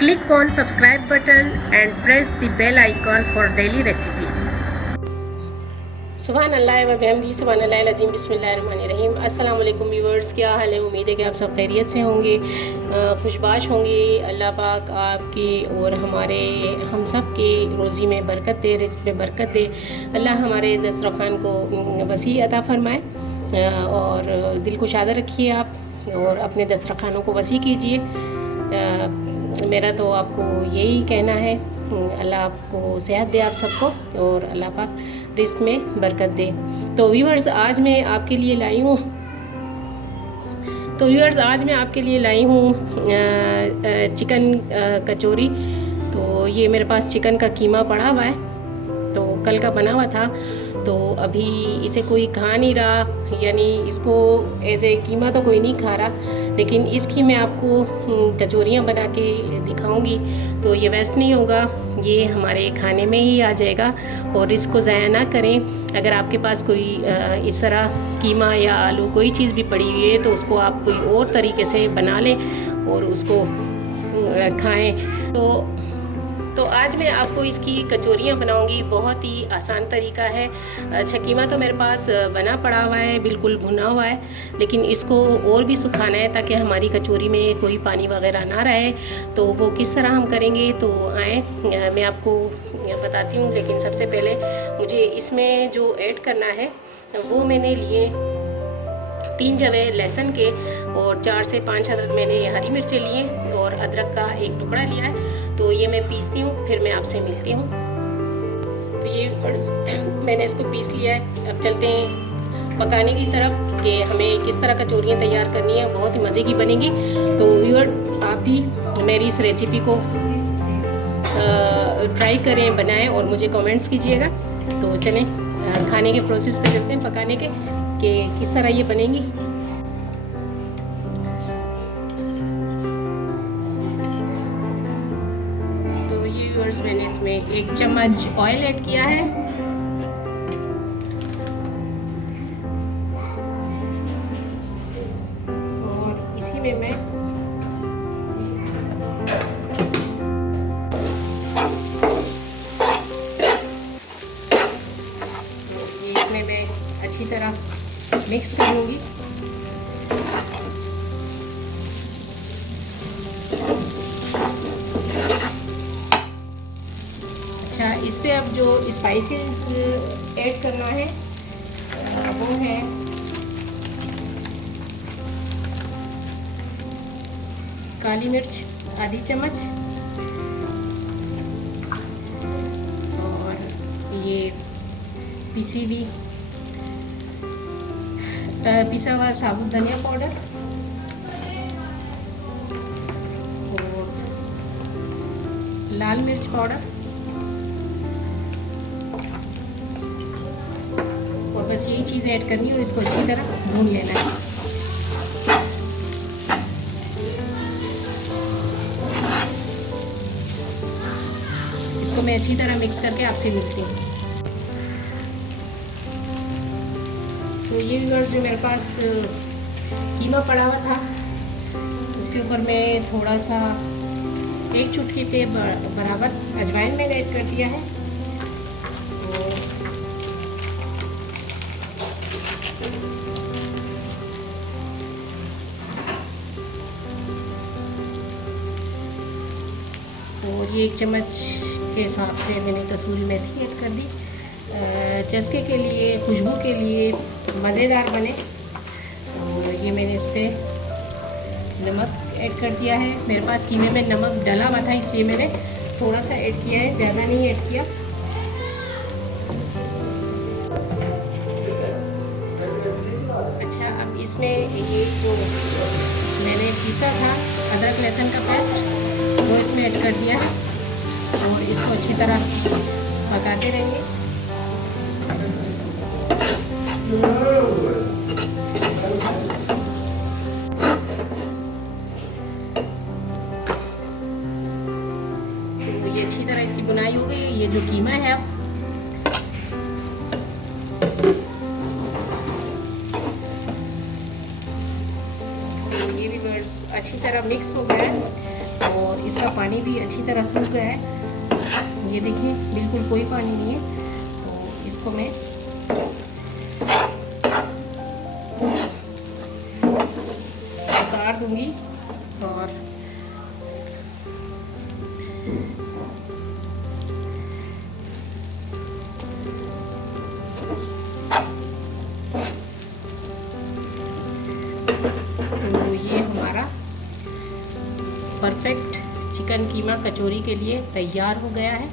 Click on subscribe button and press the bell icon for daily recipe. सुभान अल्लाह व बिहम्दिही सुभान अल्लाह अज़ीम बिस्मिल्लाहिर्रहमानिर्रहीम। अस्सलाम वालेकुम व्यूअर्स, क्या हाल है? उम्मीद है कि आप सब खैरियत से होंगे, खुशबाश होंगे। अल्लाह पाक आपकी और हम सब के रोज़ी में बरकत दे, रिज़्क़ में बरकत दे। अल्लाह हमारे दस्तरख़्वान को वसी अता फ़रमाए और दिल को शादा रखिए आप, और अपने दस्तरख़्वानों को वसी कीजिए। मेरा तो आपको यही कहना है, अल्लाह आपको सेहत दे आप सबको, और अल्लाह पाक रिस्क में बरकत दे। तो व्यूअर्स आज मैं आपके लिए लाई हूँ चिकन कचौरी। तो ये मेरे पास चिकन का कीमा पड़ा हुआ है, तो कल का बना हुआ था, तो अभी इसे कोई खा नहीं रहा, यानी इसको एज ए कीमा तो कोई नहीं खा रहा, लेकिन इसकी मैं आपको कचौरियाँ बना के दिखाऊंगी। तो ये वेस्ट नहीं होगा, ये हमारे खाने में ही आ जाएगा, और इसको ज़ाया ना करें। अगर आपके पास कोई इस तरह कीमा या आलू कोई चीज़ भी पड़ी हुई है, तो उसको आप कोई और तरीके से बना लें और उसको खाएं। तो आज मैं आपको इसकी कचौरियाँ बनाऊंगी। बहुत ही आसान तरीका है। अच्छा, कीमा तो मेरे पास बना पड़ा हुआ है, बिल्कुल भुना हुआ है, लेकिन इसको और भी सुखाना है ताकि हमारी कचौरी में कोई पानी वगैरह ना रहे। तो वो किस तरह हम करेंगे, तो आए मैं आपको बताती हूँ। लेकिन सबसे पहले मुझे इसमें जो ऐड करना है, वो मैंने लिए 3 जवे लहसुन के, और 4 से 5 अदद मैंने हरी मिर्चें लिए, और अदरक का 1 टुकड़ा लिया है। तो ये मैं पीसती हूँ, फिर मैं आपसे मिलती हूँ। तो ये मैंने इसको पीस लिया है। अब चलते हैं पकाने की तरफ कि हमें किस तरह कचौरियाँ तैयार करनी है, बहुत ही मज़े की बनेगी। तो व्यूअर आप भी मेरी इस रेसिपी को ट्राई करें, बनाएं और मुझे कमेंट्स कीजिएगा। तो चलें खाने के प्रोसेस पे चलते हैं, पकाने के कि किस तरह ये बनेंगी। तो ये व्यूअर्स मैंने इसमें 1 चम्मच ऑयल ऐड किया है, और इसी में मैं अच्छी तरह मिक्स कर लूँगी। अच्छा, इस पे अब जो स्पाइसेस ऐड करना है वो है काली मिर्च आधी चम्मच, और ये पिसा हुआ साबुत धनिया पाउडर, और लाल मिर्च पाउडर, और बस यही चीज़ ऐड करनी है और इसको अच्छी तरह भून लेना है। इसको मैं अच्छी तरह मिक्स करके आपसे मिलती हूँ। तो ये व्यूअर्स जो मेरे पास कीमा पड़ा हुआ था, उसके ऊपर मैं थोड़ा सा 1 चुटकी के बराबर अजवाइन मैंने ऐड कर दिया है। और ये 1 चम्मच के हिसाब से मैंने कसूरी मेथी ऐड कर दी, चस्के के लिए, खुशबू के लिए, मज़ेदार बने। और ये मैंने इस पर नमक ऐड कर दिया है। मेरे पास कीमे में नमक डला हुआ था, इसलिए मैंने थोड़ा सा ऐड किया है, ज़्यादा नहीं ऐड किया। अच्छा, अब इसमें ये जो मैंने पीसा था अदरक लहसुन का पेस्ट, वो इसमें ऐड कर दिया है, और इसको अच्छी तरह पकाते रहेंगे। तो ये अच्छी तरह इसकी बुनाई हो गई। ये जो कीमा है, अब तो ये भी अच्छी तरह मिक्स हो गया है। और इसका पानी भी अच्छी तरह सूख गया है। ये देखिए बिल्कुल कोई पानी नहीं है। तो इसको मैं उतार दूंगी और तो ये हमारा परफेक्ट चिकन कीमा कचौरी के लिए तैयार हो गया है।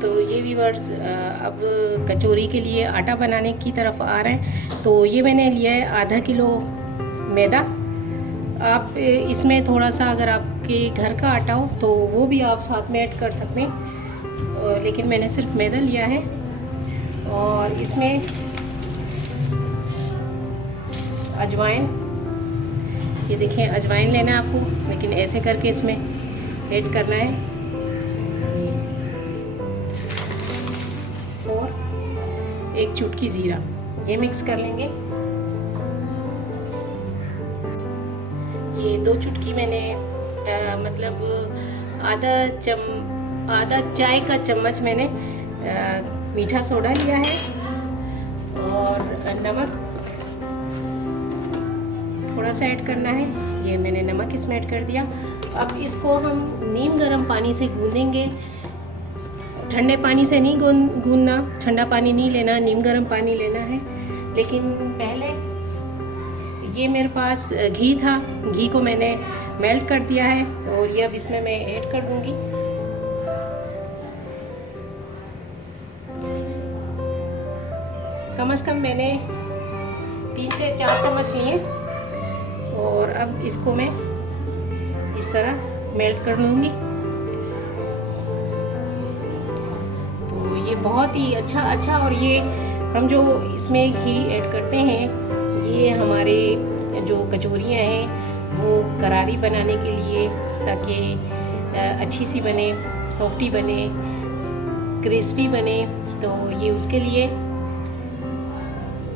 तो ये व्यूअर्स अब कचौरी के लिए आटा बनाने की तरफ आ रहे हैं। तो ये मैंने लिया है आधा किलो मैदा। आप इसमें थोड़ा सा अगर आपके घर का आटा हो तो वो भी आप साथ में ऐड कर सकते हैं, लेकिन मैंने सिर्फ मैदा लिया है। और इसमें अजवाइन, ये देखें अजवाइन लेना है आपको, लेकिन ऐसे करके इसमें ऐड करना है। और एक चुटकी ज़ीरा, ये मिक्स कर लेंगे। ये 2 चुटकी मैंने मतलब आधा चाय का चम्मच मैंने मीठा सोडा लिया है और नमक थोड़ा सा ऐड करना है। ये मैंने नमक इसमें ऐड कर दिया। अब इसको हम नीम गर्म पानी से गूंदेंगे। ठंडे पानी से नहीं गूंदना, ठंडा पानी नहीं लेना, नीम गर्म पानी लेना है। लेकिन पहले ये मेरे पास घी था, घी को मैंने मेल्ट कर दिया है और ये अब इसमें मैं ऐड कर दूंगी। कम से कम मैंने 3 से 4 चम्मच लिए और अब इसको मैं इस तरह मेल्ट कर लूँगी। तो ये बहुत ही अच्छा और ये हम जो इसमें घी ऐड करते हैं, ये हमारे जो कचौरियाँ हैं वो करारी बनाने के लिए, ताकि अच्छी सी बने, सॉफ्टी बने, क्रिस्पी बने, तो ये उसके लिए।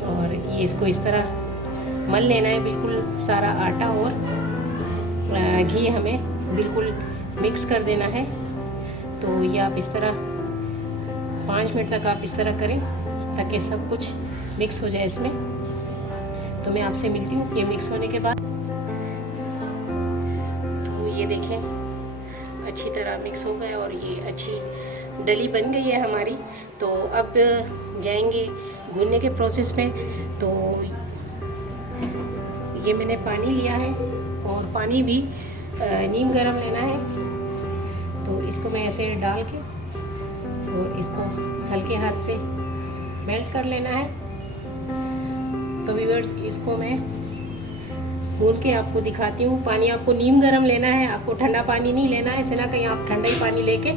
और ये इसको इस तरह मल लेना है, बिल्कुल सारा आटा और घी हमें बिल्कुल मिक्स कर देना है। तो ये आप इस तरह 5 मिनट तक आप इस तरह करें ताकि सब कुछ मिक्स हो जाए इसमें। तो मैं आपसे मिलती हूँ ये मिक्स होने के बाद। तो ये देखें अच्छी तरह मिक्स हो गया और ये अच्छी डली बन गई है हमारी। तो अब जाएंगे भूनने के प्रोसेस में। तो ये मैंने पानी लिया है और पानी भी नीम गरम लेना है। तो इसको मैं ऐसे डाल के और इसको हल्के हाथ से मेल्ट कर लेना है। तो व्यूअर्स इसको मैं भून के आपको दिखाती हूँ। पानी आपको नीम गरम लेना है, आपको ठंडा पानी नहीं लेना है। ऐसे ना कहीं आप ठंडा ही पानी लेके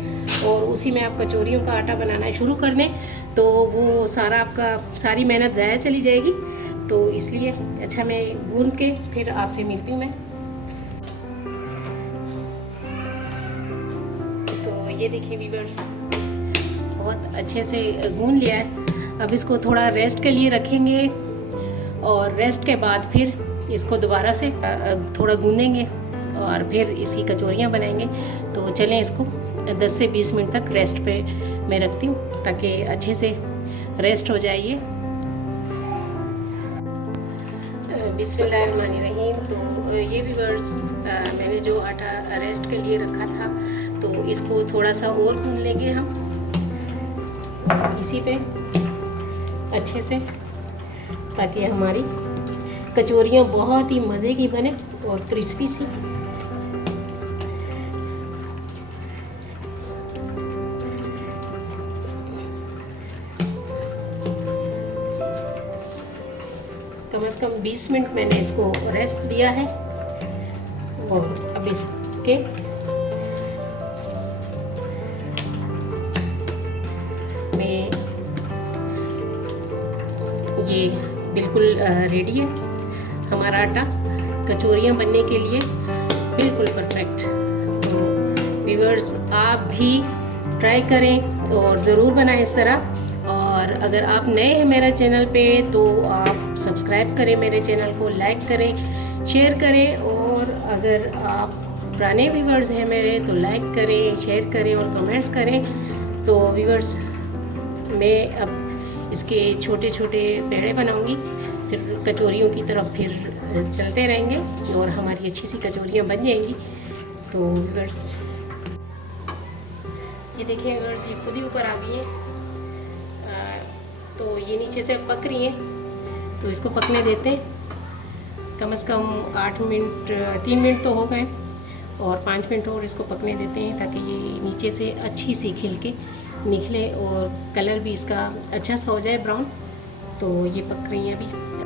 और उसी में आप कचौरियों का आटा बनाना शुरू कर दें तो वो सारी मेहनत ज़ाया चली जाएगी। तो इसलिए अच्छा मैं भून के फिर आपसे मिलती हूँ मैं। तो ये देखिए व्यूअर्स बहुत अच्छे से गून लिया है। अब इसको थोड़ा रेस्ट के लिए रखेंगे और रेस्ट के बाद फिर इसको दोबारा से थोड़ा गूंदेंगे और फिर इसकी कचौरियाँ बनाएंगे। तो चलें इसको 10 से 20 मिनट तक रेस्ट पे मैं रखती हूँ ताकि अच्छे से रेस्ट हो जाए ये। बिस्मिल्लाहिर्रहमानिर्रहीम। तो ये व्यूअर्स मैंने जो आटा रेस्ट के लिए रखा था तो इसको थोड़ा सा और गूंद लेंगे हम इसी पे अच्छे से, ताकि हमारी कचौरियाँ बहुत ही मज़े की बने और क्रिस्पी सी। कम से कम 20 मिनट मैंने इसको रेस्ट दिया है और अब इसके में ये बिल्कुल रेडी है हमारा आटा कचौरियाँ बनने के लिए, बिल्कुल परफेक्ट। तो व्यूअर्स आप भी ट्राई करें और ज़रूर बनाएं इस तरह। और अगर आप नए हैं मेरे चैनल पे तो आप सब्सक्राइब करें मेरे चैनल को, लाइक करें, शेयर करें। और अगर आप पुराने व्यूवर्स हैं मेरे तो लाइक करें, शेयर करें और कमेंट्स करें। तो व्यूवर्स, मैं अब इसके छोटे छोटे पेड़े बनाऊंगी, फिर कचौरियों की तरफ फिर चलते रहेंगे और हमारी अच्छी सी कचौरियाँ बन जाएंगी। तो व्यूवर्स, ये देखिए व्यूवर्स, ये खुद ही ऊपर आ गई है। तो ये नीचे से पक रही हैं, तो इसको पकने देते हैं। कम से कम 3 मिनट तो हो गए और 5 मिनट और इसको पकने देते हैं, ताकि ये नीचे से अच्छी सी खिल के निकले और कलर भी इसका अच्छा सा हो जाए ब्राउन। तो ये पक रही हैं अभी।